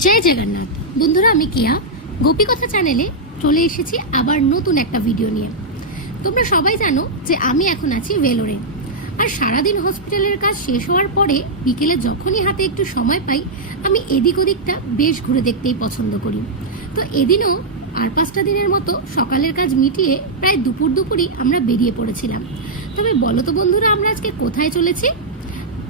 জয় জগন্নাথ বন্ধুরা, আমি কিয়া গোপী কথা চ্যানেলে চলে এসেছি আবার নতুন একটা ভিডিও নিয়ে। তোমরা সবাই জানো যে আমি এখন আছি ভেলোরে, আর সারাদিন হসপিটালের কাজ শেষ হওয়ার পরে বিকেলে যখনই হাতে একটু সময় পাই আমি এদিক ওদিকটা বেশ ঘুরে দেখতেই পছন্দ করি। তো এদিনও আর 5টা দিনের মতো সকালের কাজ মিটিয়ে প্রায় দুপুরই আমরা বেরিয়ে পড়েছিলাম। তবে বলো তো বন্ধুরা, আমরা আজকে কোথায় চলেছি?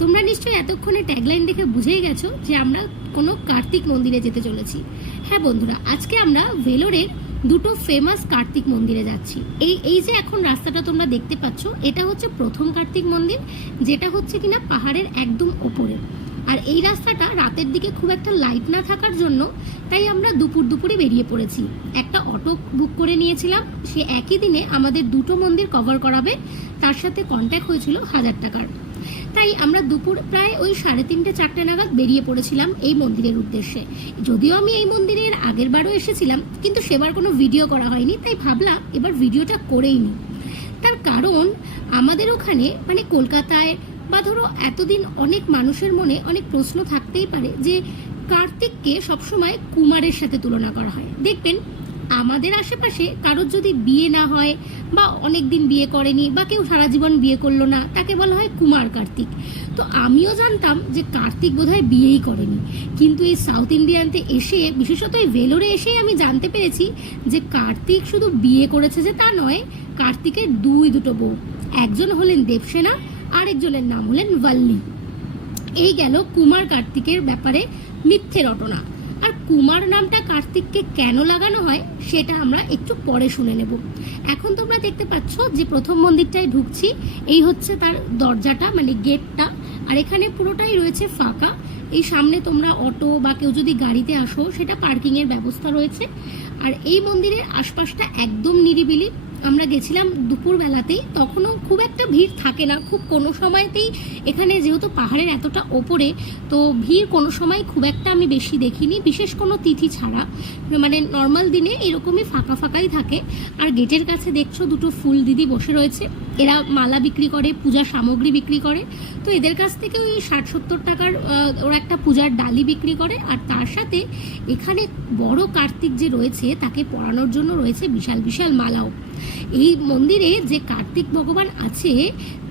তোমরা নিশ্চয়ই এতক্ষণে ট্যাগলাইন দেখে বুঝেই গেছো যে আমরা কোনো কার্তিক মন্দিরে যেতে চলেছি। হ্যাঁ বন্ধুরা, আজকে আমরা ভেলোরের দুটো ফেমাস কার্তিক মন্দিরে যাচ্ছি। এই যে এখন রাস্তাটা তোমরা দেখতে পাচ্ছ, এটা হচ্ছে প্রথম কার্তিক মন্দির, যেটা হচ্ছে কিনা পাহাড়ের একদম ওপরে। আর এই রাস্তাটা রাতের দিকে খুব একটা লাইট না থাকার জন্য তাই আমরা দুপুরে বেরিয়ে পড়েছি। একটা অটো বুক করে নিয়েছিলাম, সে একই দিনে আমাদের দুটো মন্দির কভার করাবে, তার সাথে কন্ট্যাক্ট হয়েছিল 1000 টাকার। তাই আমরা দুপুর প্রায় ওই 3:30-4টে নাগাদ বেরিয়ে পড়েছিলাম এই মন্দিরের উদ্দেশ্যে। যদিও আমি এই মন্দিরের আগের বারও এসেছিলাম, কিন্তু সেবার কোনো ভিডিও করা হয়নি, তাই ভাবলাম এবার ভিডিওটা করেই নিই। তার কারণ আমাদের ওখানে মানে কলকাতায় বা ধরো এতদিন অনেক মানুষের মনে অনেক প্রশ্ন থাকতেই পারে যে কার্তিককে সবসময় কুমারের সাথে তুলনা করা হয়। দেখবেন আমাদের আশেপাশে কারোর যদি বিয়ে না হয় বা অনেক দিন বিয়ে করেনি বা কেউ সারা জীবন বিয়ে করলো না, তাকে বলা হয় কুমার কার্তিক। তো আমিও জানতাম যে কার্তিক বোধহয় বিয়েই করেনি, কিন্তু এই সাউথ ইন্ডিয়ানতে এসে, বিশেষত এই ভেলোরে এসেই আমি জানতে পেরেছি যে কার্তিক শুধু বিয়ে করেছে যে তা নয়, কার্তিকের দুটো বউ, একজন হলেন দেবসেনা, আরেকজনের নাম হলেন ভাল্লি। এই গেল কুমার কার্তিকের ব্যাপারে মিথ্যে রটনা। আর কুমার নামটা কার্তিককে কেন লাগানো হয় সেটা আমরা একটু পরে শুনে নেব। এখন তোমরা দেখতে পাচ্ছ যে প্রথম মন্দিরটায় ঢুকছি, এই হচ্ছে তার দরজাটা মানে গেটটা, আর এখানে পুরোটাই রয়েছে ফাঁকা। এই সামনে তোমরা অটো বা কেউ যদি গাড়িতে আসো সেটা পার্কিংয়ের ব্যবস্থা রয়েছে। আর এই মন্দিরের আশপাশটা একদম নিরিবিলি। আমরা গেছিলাম দুপুরবেলাতেই, তখনও খুব একটা ভিড় থাকে না, খুব কোনো সময়তেই এখানে যেহেতু পাহাড়ের এতটা ওপরে, তো ভিড় কোনো সময় খুব একটা আমি বেশি দেখিনি, বিশেষ কোনো তিথি ছাড়া। মানে নর্মাল দিনে এরকমই ফাঁকাই থাকে। আর গেটের কাছে দেখছো দুটো ফুল দিদি বসে রয়েছে, এরা মালা বিক্রি করে, পূজার সামগ্রী বিক্রি করে। তো এদের কাছ থেকে ওই 60-70 টাকার ওরা একটা পূজার ডালি বিক্রি করে। আর তার সাথে এখানে বড় কার্তিক যে রয়েছে তাকে পরানোর জন্য রয়েছে বিশাল মালাও। এই মন্দিরে যে কার্তিক ভগবান আছে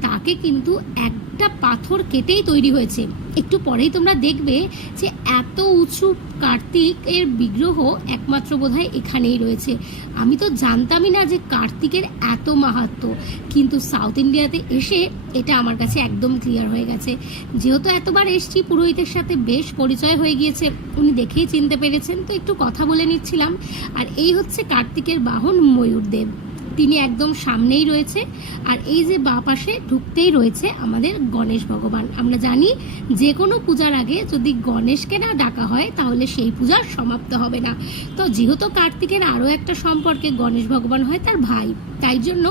তাকে কিন্তু একটা পাথর কেটেই তৈরি হয়েছে। একটু পরেই তোমরা দেখবে যে এত উঁচু কার্তিকের বিগ্রহ একমাত্র বোধহয় এখানেই রয়েছে। আমি তো জানতামই না যে কার্তিকের এত মাহাত্ম্য, কিন্তু সাউথ ইন্ডিয়াতে এসে এটা আমার কাছে একদম ক্লিয়ার হয়ে গেছে। যেহেতু এতবার এসছি, পুরোহিতের সাথে বেশ পরিচয় হয়ে গিয়েছে, উনি দেখেই চিনতে পেরেছেন, তো একটু কথা বলে নিচ্ছিলাম। আর এই হচ্ছে কার্তিকের বাহন ময়ূরদেব, তিনি একদম সামনেই রয়েছে। আর এই যে বাঁ পাশে ঢুকতেই রয়েছে আমাদের গণেশ ভগবান। আমরা জানি যে কোনো পূজার আগে যদি গণেশকে না ডাকা হয় তাহলে সেই পূজা সমাপ্ত হবে না। তো যেহেতু কার্তিকের আরও একটা সম্পর্কে গণেশ ভগবান হয় তার ভাই, তাই জন্য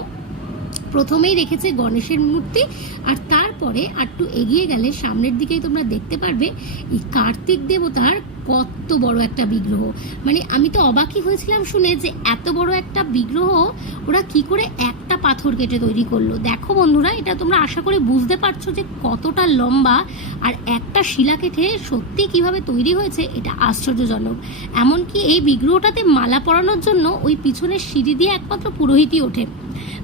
প্রথমেই রেখেছে গণেশের মূর্তি। আর তারপরে একটু এগিয়ে গেলে সামনের দিকেই তোমরা দেখতে পারবে এই কার্তিক দেবতার কত বড় একটা বিগ্রহ। মানে আমি তো অবাকই হয়েছিলাম শুনে যে এত বড় একটা বিগ্রহ ওরা কি করে একটা পাথর কেটে তৈরি করলো। দেখো বন্ধুরা, এটা তোমরা আশা করে বুঝতে পারছো যে কতটা লম্বা, আর একটা শিলা কেটে সত্যি কিভাবে তৈরি হয়েছে এটা আশ্চর্যজনক। এমনকি এই বিগ্রহটাতে মালা পরানোর জন্য ওই পিছনের সিঁড়ি দিয়ে একমাত্র পুরোহিতই ওঠে।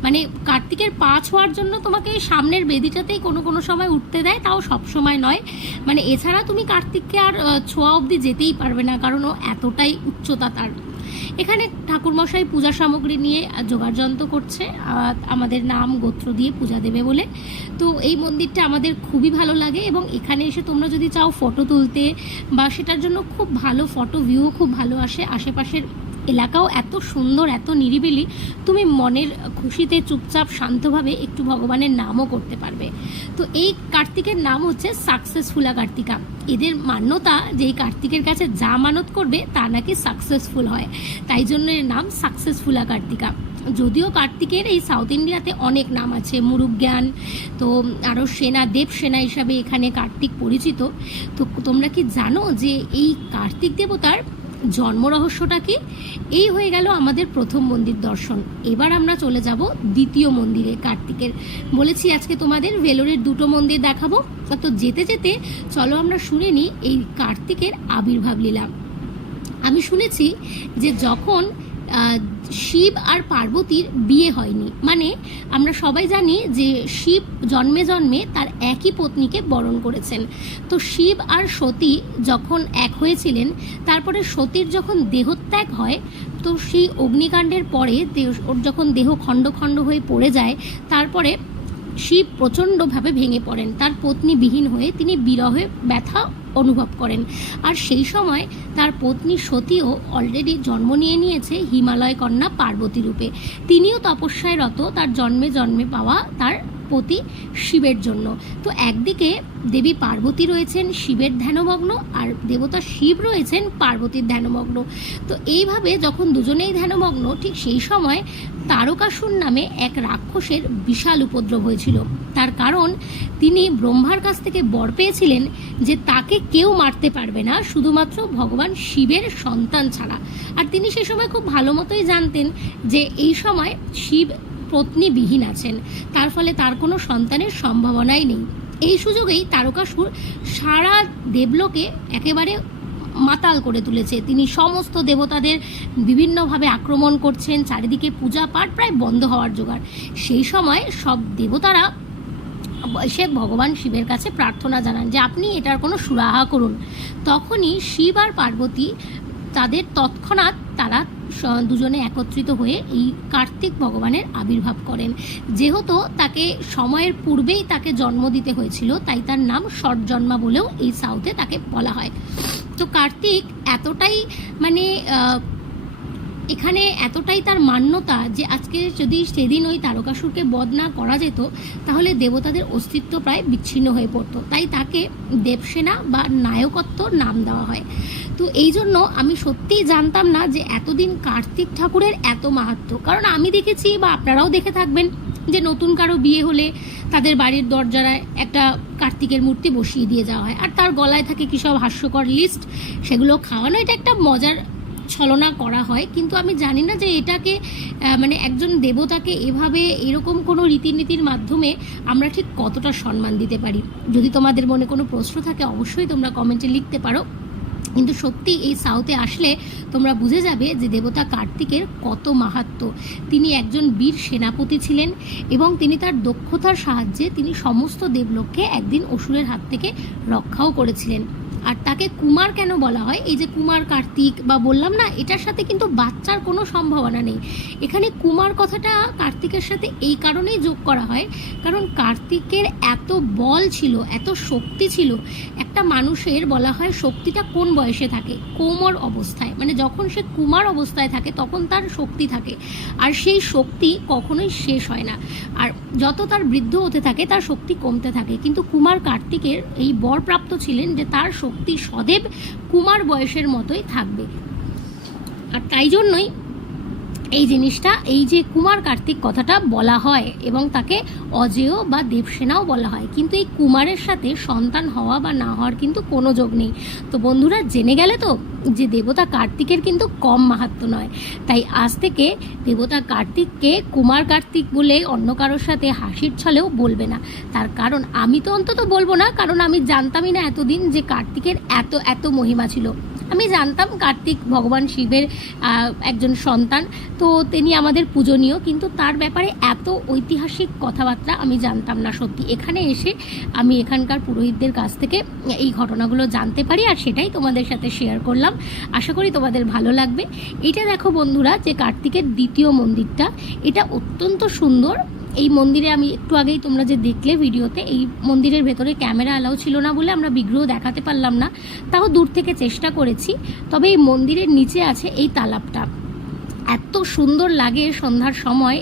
মানে কার্তিকের পা ছোঁয়ার জন্য তোমাকে সামনের বেদিটাতেই কোনো সময় উঠতে দেয়, তাও সব সময় নয়। মানে এছাড়া তুমি কার্তিককে আর ছোঁয়া অবধি যেতেই পারবে না, কারণ ও এতটাই উচ্চতা তার। এখানে ঠাকুরমশাই পূজা সামগ্রী নিয়ে যোগাড়যন্ত্র করছে আমাদের নাম গোত্র দিয়ে পূজা দেবে বলে। তো এই মন্দিরটা আমাদের খুবই ভালো লাগে, এবং এখানে এসে তোমরা যদি চাও ফটো তুলতে বা সেটার জন্য খুব ভালো ফটো ভিউ খুব ভালো আসে। আশেপাশের এলাকাও এত সুন্দর, এত নিরিবিলি, তুমি মনের খুশিতে চুপচাপ শান্তভাবে একটু ভগবানের নামও করতে পারবে। তো এই কার্তিকের নাম হচ্ছে সাকসেসফুলা কার্তিকা। এদের মান্যতা যে এই কার্তিকের কাছে যা মানত করবে তা নাকি সাকসেসফুল হয়, তাই জন্য এর নাম সাকসেসফুলা কার্তিকা। যদিও কার্তিকের এই সাউথ ইন্ডিয়াতে অনেক নাম আছে, মুরুজ্ঞান, তো আরও সেনা, দেবসেনা হিসাবে এখানে কার্তিক পরিচিত। তো তোমরা কি জানো যে এই কার্তিক দেবতার জন্ম রহস্যটা কি? এই হয়ে গেল আমাদের প্রথম মন্দির দর্শন। এবার আমরা চলে যাব দ্বিতীয় মন্দিরে কার্তিকের। বলেছি আজকে তোমাদের ভেলোরের দুটো মন্দির দেখাবো। তো যেতে যেতে চলো আমরা শুনে নিই এই কার্তিকের আবির্ভাব লীলা। আমি শুনেছি যে যখন শিব আর পার্বতীর বিয়ে হয়নি, মানে আমরা সবাই জানি যে শিব জন্মে জন্মে তার একই পত্নীকে বরণ করেছেন। তো শিব আর সতী যখন এক হয়েছিলেন, তারপরে সতীর যখন দেহত্যাগ হয়, তো সেই অগ্নিকাণ্ডের পরে ওর যখন দেহ খণ্ড খণ্ড হয়ে পড়ে যায়, তারপরে শিব প্রচণ্ডভাবে ভেঙে পড়েন, তার পত্নী বিহীন হয়ে তিনি বিরহে ব্যথা অনুভব করেন। আর সেই সময় তার পত্নী সতীও অলরেডি জন্ম নিয়েছে হিমালয় কন্যা পার্বতী রূপে। তিনিও তপস্যায় রত তার জন্মে জন্মে পাওয়া তার পতি শিবের জন্য। তো একদিকে দেবী পার্বতী রয়েছেন শিবের ধ্যানমগ্ন, আর দেবতা শিব রয়েছেন পার্বতীর ধ্যানমগ্ন। তো এইভাবে যখন দুজনেই ধ্যানমগ্ন, ঠিক সেই সময় তারকাসুর নামে এক রাক্ষসের বিশাল উপদ্রব হয়েছিল। তার কারণ তিনি ব্রহ্মার কাছ থেকে বর পেয়েছিলেন যে তাকে কেউ মারতে পারবে না শুধুমাত্র ভগবান শিবের সন্তান ছাড়া। আর তিনি সে সময় খুব ভালো মতোই জানতেন যে এই সময় শিব পত্নী বিহীন আছেন, তার ফলে তার কোনো সন্তানের সম্ভাবনাই নেই। এই সুযোগেই তারকাসুর সারা দেবলোকে একেবারে মাতাল করে তুলেছে। তিনি সমস্ত দেবতাদের বিভিন্নভাবে আক্রমণ করছেন, চারিদিকে পূজা পাঠ প্রায় বন্ধ হওয়ার জোগাড়। সেই সময় সব দেবতারা এসে ভগবান শিবের কাছে প্রার্থনা জানান যে আপনি এটার কোনো সুরাহা করুন। তখনই শিব আর পার্বতী তাদের তৎক্ষণাৎ তারা দুজনে একত্রিত হয়ে এই কার্তিক ভগবানের আবির্ভাব করেন। যেহেতু তাকে সময়ের পূর্বেই তাকে জন্ম দিতে হয়েছিল, তাই তার নাম ষটজন্মা বলেও এই সাউথে তাকে বলা হয়। তো কার্তিক এতটাই মানে এখানে এতটাই তার মান্যতা যে আজকে যদি সেদিন ওই তারকাসুরকে বধ না করা যেত, তাহলে দেবতাদের অস্তিত্ব প্রায় বিচ্ছিন্ন হয়ে পড়তো। তাই তাকে দেবসেনা বা নায়কত্ব নাম দেওয়া হয়। তো এই জন্য আমি সত্যিই জানতাম না যে এতদিন কার্তিক ঠাকুরের এত মাহাত্ম্য। কারণ আমি দেখেছি বা আপনারাও দেখে থাকবেন যে নতুন কারো বিয়ে হলে তাদের বাড়ির দরজায় একটা কার্তিকের মূর্তি বসিয়ে দিয়ে যাওয়া হয়, আর তার গলায় থাকে কী সব হাস্যকর লিস্ট, সেগুলো খাওয়ানো। এটা একটা মজার ছলনা করা হয়, কিন্তু আমি জানি না যে এটাকে মানে একজন দেবতাকে এভাবে এরকম কোনো রীতিনীতির মাধ্যমে আমরা ঠিক কতটা সম্মান দিতে পারি। যদি তোমাদের মনে কোনো প্রশ্ন থাকে অবশ্যই তোমরা কমেন্টে লিখতে পারো। কিন্তু সত্যি এই সাউথে আসলে তোমরা বুঝে যাবে যে দেবতা কার্তিকের কত মাহাত্ম্য। তিনি একজন বীর সেনাপতি ছিলেন এবং তিনি তার দক্ষতার সাহায্যে তিনি সমস্ত দেবলোককে একদিন অসুরের হাত থেকে রক্ষাও করেছিলেন। আর তাকে কুমার কেন বলা হয়, এই যে কুমার কার্তিক বা বললাম না, এটার সাথে কিন্তু বাচ্চার কোনো সম্ভাবনা নেই। এখানে কুমার কথাটা কার্তিকের সাথে এই কারণেই যোগ করা হয় কারণ কার্তিকের এত বল ছিল, এত শক্তি ছিল। একটা মানুষের বলা হয় শক্তিটা কোন বয়সে থাকে, কোমর অবস্থায়, মানে যখন সে কুমার অবস্থায় থাকে তখন তার শক্তি থাকে, আর সেই শক্তি কখনোই শেষ হয় না। আর যত তার বৃদ্ধ হতে থাকে তার শক্তি কমতে থাকে। কিন্তু কুমার কার্তিকের এই বরপ্রাপ্ত ছিলেন যে তার শক্তি সদেব কুমার বয়সের মতোই থাকবে। আর তাই জন্যই এই জিনিসটা, এই যে কুমার কার্তিক কথাটা বলা হয় এবং তাকে অজেয় বা দেবসেনাও বলা হয়। কিন্তু এই কুমারের সাথে সন্তান হওয়া বা না হওয়ার কিন্তু কোনো যোগ নেই। তো বন্ধুরা জেনে গেলে তো যে দেবতা কার্তিকের কিন্তু কম মাহাত্ম্য নয়। তাই আজ থেকে দেবতা কার্তিককে কুমার কার্তিক বলে অন্য কারোর সাথে হাসির ছলেও বলবে না। তার কারণ আমি তো অন্তত বলবো না, কারণ আমি জানতামই না এতদিন যে কার্তিকের এত এত মহিমা ছিল। আমি জানতাম কার্তিক ভগবান শিবের একজন সন্তান, তো তিনি আমাদের পূজনীয়, কিন্তু তার ব্যাপারে এত ঐতিহাসিক কথাবার্তা আমি জানতাম না। সত্যি এখানে এসে আমি এখানকার পুরোহিতদের কাছ থেকে এই ঘটনাগুলো জানতে পারি, আর সেটাই তোমাদের সাথে শেয়ার করলাম। আশা করি তোমাদের ভালো লাগবে। এটা দেখো বন্ধুরা, যে কার্তিকের দ্বিতীয় মন্দিরটা, এটা অত্যন্ত সুন্দর। এই মন্দিরে আমি একটু আগেই তোমরা যে দেখলে ভিডিওতে, এই মন্দিরের ভেতরে ক্যামেরা অ্যালাউ ছিল না বলে আমরা বিগ্রহ দেখাতে পারলাম না, তাও দূর থেকে চেষ্টা করেছি। তবে এই মন্দিরের নিচে আছে এই তালাবটা, এত সুন্দর লাগে সন্ধ্যার সময়।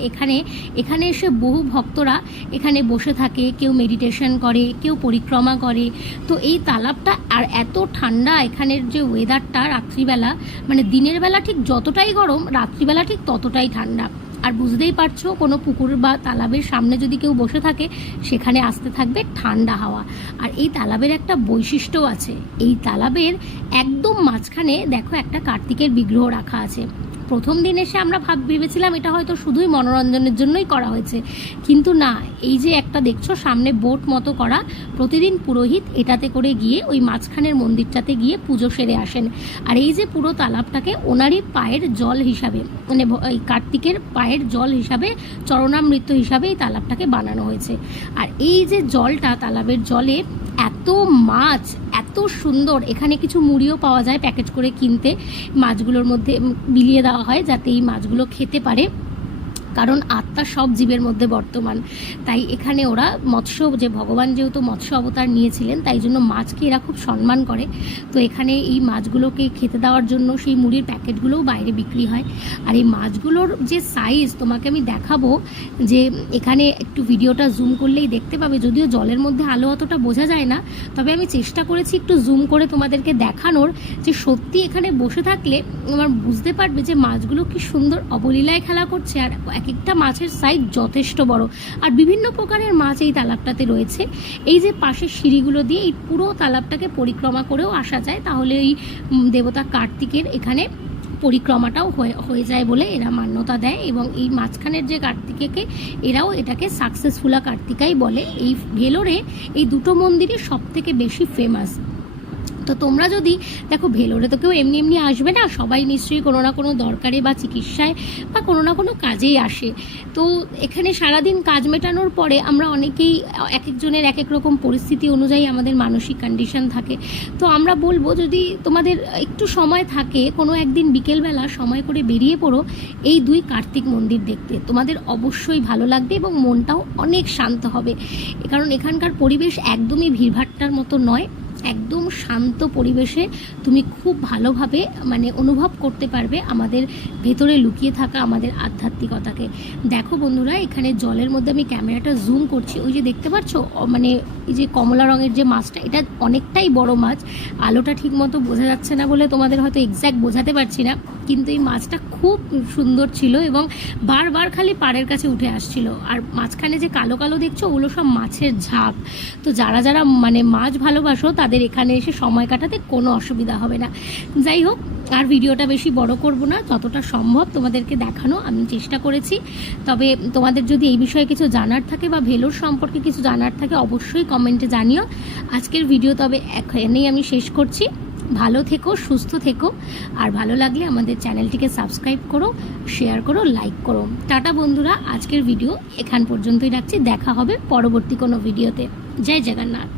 এখানে এসে বহু ভক্তরা এখানে বসে থাকে, কেউ মেডিটেশন করে, কেউ পরিক্রমা করে। তো এই তালাবটা, আর এত ঠান্ডা এখানের যে ওয়েদারটা, রাত্রিবেলা মানে দিনের বেলা ঠিক যতটাই গরম, রাত্রিবেলা ঠিক ততটাই ঠান্ডা। আর বুঝতেই পারছো, কোনো পুকুর বা তালাবের সামনে যদি কেউ বসে থাকে, সেখানে আসতে থাকবে ঠান্ডা হাওয়া। আর এই তালাবের একটা বৈশিষ্ট্য আছে, এই তালাবের একদম মাঝখানে দেখো একটা কার্তিকের বিগ্রহ রাখা আছে। প্রথম দিন এসে আমরা ভেবেছিলাম এটা হয়তো শুধুই মনোরঞ্জনের জন্যই করা হয়েছে, কিন্তু না, এই যে একটা দেখছো সামনে বোট মতো করা, প্রতিদিন পুরোহিত এটাতে করে গিয়ে ওই মাঝখানের মন্দিরটাতে গিয়ে পুজো সেরে আসেন। আর এই যে পুরো তালাবটাকে ওনারই পায়ের জল হিসাবে, মানে এই কার্তিকের পায়ের জল হিসাবে, চরণামৃত হিসাবে এই তালাবটাকে বানানো হয়েছে। আর এই যে জলটা, তালাবের জলে এত মাছ, এত সুন্দর। এখানে কিছু মুড়িও পাওয়া যায় প্যাকেট করে কিনতে, মাছগুলোর মধ্যে বিলিয়ে দেওয়া হয় যাতে এই মাছগুলো খেতে পারে, কারণ আত্মা সব জীবের মধ্যে বর্তমান। তাই এখানে ওরা মৎস্য, যে ভগবান যেহেতু মৎস্য অবতার নিয়েছিলেন, তাই জন্য মাছকে এরা খুব সম্মান করে। তো এখানে এই মাছগুলোকে খেতে দেওয়ার জন্য সেই মুড়ির প্যাকেটগুলোও বাইরে বিক্রি হয়। আর এই মাছগুলোর যে সাইজ তোমাকে আমি দেখাবো, যে এখানে একটু ভিডিওটা জুম করলেই দেখতে পাবে, যদিও জলের মধ্যে আলো অতটা বোঝা যায় না, তবে আমি চেষ্টা করেছি একটু জুম করে তোমাদেরকে দেখানোর, যে সত্যি এখানে বসে থাকলে আমার বুঝতে পারবে যে মাছগুলো কি সুন্দর অবলীলায় খেলা করছে। আর এক একটা মাছের সাইজ যথেষ্ট বড়, আর বিভিন্ন প্রকারের মাছ এই তালাবটাতে রয়েছে। এই যে পাশের সিঁড়িগুলো দিয়ে এই পুরো তালাবটাকে পরিক্রমা করেও আসা যায়, তাহলে এই দেবতা কার্তিকের এখানে পরিক্রমাটাও হয়ে যায় বলে এরা মান্যতা দেয়। এবং এই মাঝখানের যে কার্তিকেকে, এরাও এটাকে সাকসেসফুলা কার্তিকাই বলে। এই ভেলোরে এই দুটো মন্দিরই সব থেকে বেশি ফেমাস। তো তোমরা যদি দেখো, ভেলোরে তো কেউ এমনি এমনি আসবে না, সবাই নিশ্চয়ই কোনো না কোনো দরকারে বা চিকিৎসায় বা কোনো না কোনো কাজেই আসে। তো এখানে সারাদিন কাজ মেটানোর পরে আমরা অনেকেই এক একজনের এক এক রকম পরিস্থিতি অনুযায়ী আমাদের মানসিক কন্ডিশন থাকে। তো আমরা বলবো, যদি তোমাদের একটু সময় থাকে, কোনো একদিন বিকেলবেলা সময় করে বেরিয়ে পড়ো এই দুই কার্তিক মন্দির দেখতে, তোমাদের অবশ্যই ভালো লাগবে এবং মনটাও অনেক শান্ত হবে। কারণ এখানকার পরিবেশ একদমই ভিড়ভাট্টার মতো নয়, একদম শান্ত পরিবেশে তুমি খুব ভালোভাবে মানে অনুভব করতে পারবে আমাদের ভেতরে লুকিয়ে থাকা আমাদের আধ্যাত্মিকতাকে। দেখো বন্ধুরা, এখানে জলের মধ্যে আমি ক্যামেরাটা জুম করছি, ওই যে দেখতে পাচ্ছ, মানে এই যে কমলা রঙের যে মাছটা, এটা অনেকটাই বড় মাছ। আলোটা ঠিক মতো বোঝা যাচ্ছে না বলে তোমাদের হয়তো এক্স্যাক্ট বোঝাতে পারছি না, কিন্তু এই মাছটা খুব সুন্দর ছিল এবং বারবার খালি পাড়ের কাছে উঠে আসছিল। আর মাঝখানে যে কালো কালো দেখছো, ওগুলো সব মাছের ঝাঁক। তো যারা যারা মানে মাছ ভালোবাসো, তাদের এখানে এসে সময় কাটাতে কোনো অসুবিধা হবে না। যাই হোক, আর ভিডিওটা বেশি বড় করব না, যতটা সম্ভব তোমাদেরকে দেখানো আমি চেষ্টা করেছি। তবে তোমাদের যদি এই বিষয়ে কিছু জানার থাকে বা ভেলোর সম্পর্কে কিছু জানার থাকে, অবশ্যই কমেন্টে জানিও। আজকের ভিডিও তবে এখানেই আমি শেষ করছি। ভালো থেকো, সুস্থ থেকো, আর ভালো লাগলে আমাদের চ্যানেলটিকে সাবস্ক্রাইব করো, শেয়ার করো, লাইক করো। টাটা বন্ধুরা, আজকের ভিডিও এখান পর্যন্তই রাখছি। দেখা হবে পরবর্তী কোনো ভিডিওতে। জয় জগন্নাথ।